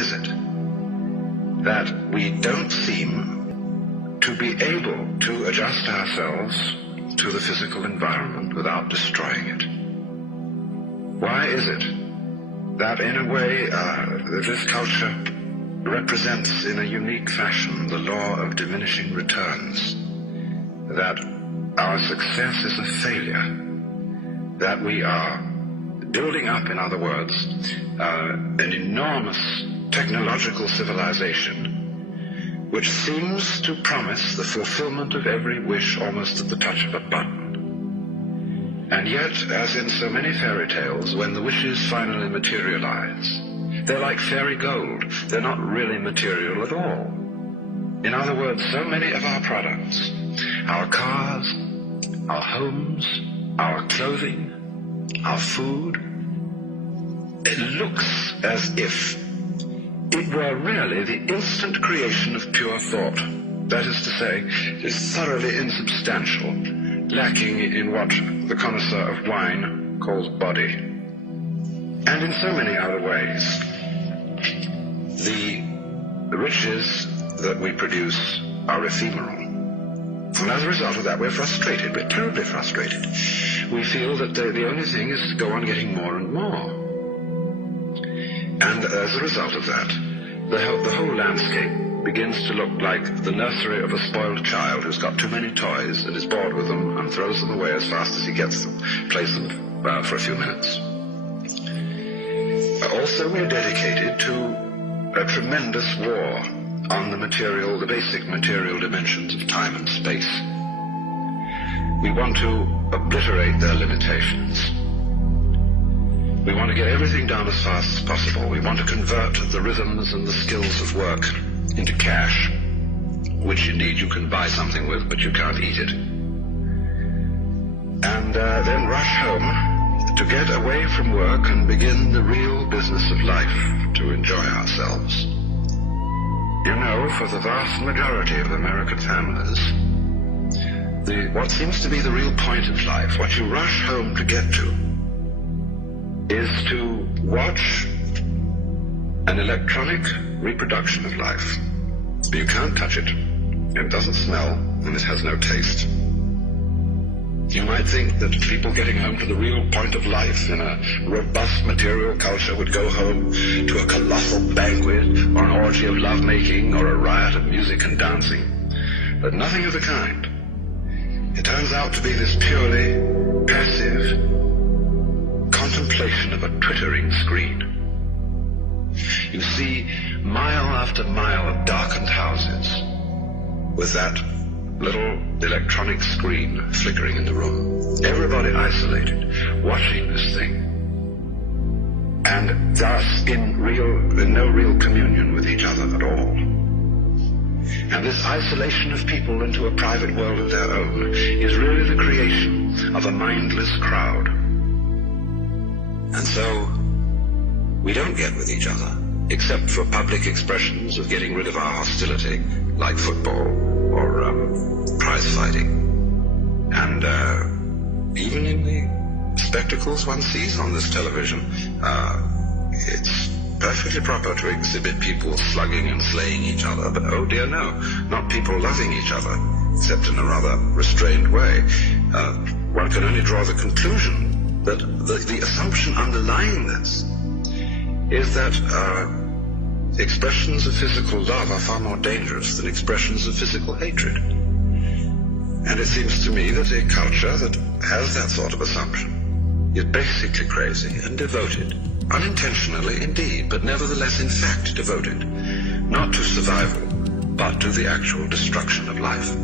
is it that we don't seem to be able to adjust ourselves to the physical environment without destroying it? Why is it that in a way this culture represents in a unique fashion the law of diminishing returns, that our success is a failure, that we are building up, in other words, an enormous technological civilization which seems to promise the fulfillment of every wish almost at the touch of a button. And yet, as in so many fairy tales, when the wishes finally materialize, they're like fairy gold. They're not really material at all. In other words, so many of our products, our cars, our homes, our clothing, our food, it looks as if it were really the instant creation of pure thought. That is to say, it is thoroughly insubstantial, lacking in what the connoisseur of wine calls body. And in so many other ways, the riches that we produce are ephemeral. And as a result of that, we're frustrated. We're terribly frustrated. We feel that the only thing is to go on getting more and more. And as a result of that, the whole landscape begins to look like the nursery of a spoiled child who's got too many toys and is bored with them and throws them away as fast as he gets them, plays them for a few minutes. Also, we're dedicated to a tremendous war on the basic material dimensions of time and space. We want to obliterate their limitations. We want to get everything done as fast as possible. We want to convert the rhythms and the skills of work into cash, which indeed you can buy something with, but you can't eat it. And then rush home to get away from work and begin the real business of life, to enjoy ourselves. You know, for the vast majority of American families, what seems to be the real point of life, what you rush home to get to, is to watch an electronic reproduction of life. You can't touch it, it doesn't smell, and it has no taste. You might think that people getting home to the real point of life in a robust material culture would go home to a colossal banquet or an orgy of lovemaking or a riot of music and dancing. But nothing of the kind. It turns out to be this purely passive contemplation of a twittering screen. You see mile after mile of darkened houses with that little electronic screen flickering in the room. Everybody isolated, watching this thing, and thus in no real communion with each other at all. And this isolation of people into a private world of their own is really the creation of a mindless crowd. And so we don't get with each other, except for public expressions of getting rid of our hostility, like football or prize fighting. And even in the spectacles one sees on this television, it's perfectly proper to exhibit people slugging and slaying each other, but oh dear no, not people loving each other, except in a rather restrained way. One can only draw the conclusion that the assumption underlying this is that expressions of physical love are far more dangerous than expressions of physical hatred. And it seems to me that a culture that has that sort of assumption is basically crazy and devoted, unintentionally indeed, but nevertheless in fact devoted, not to survival, but to the actual destruction of life.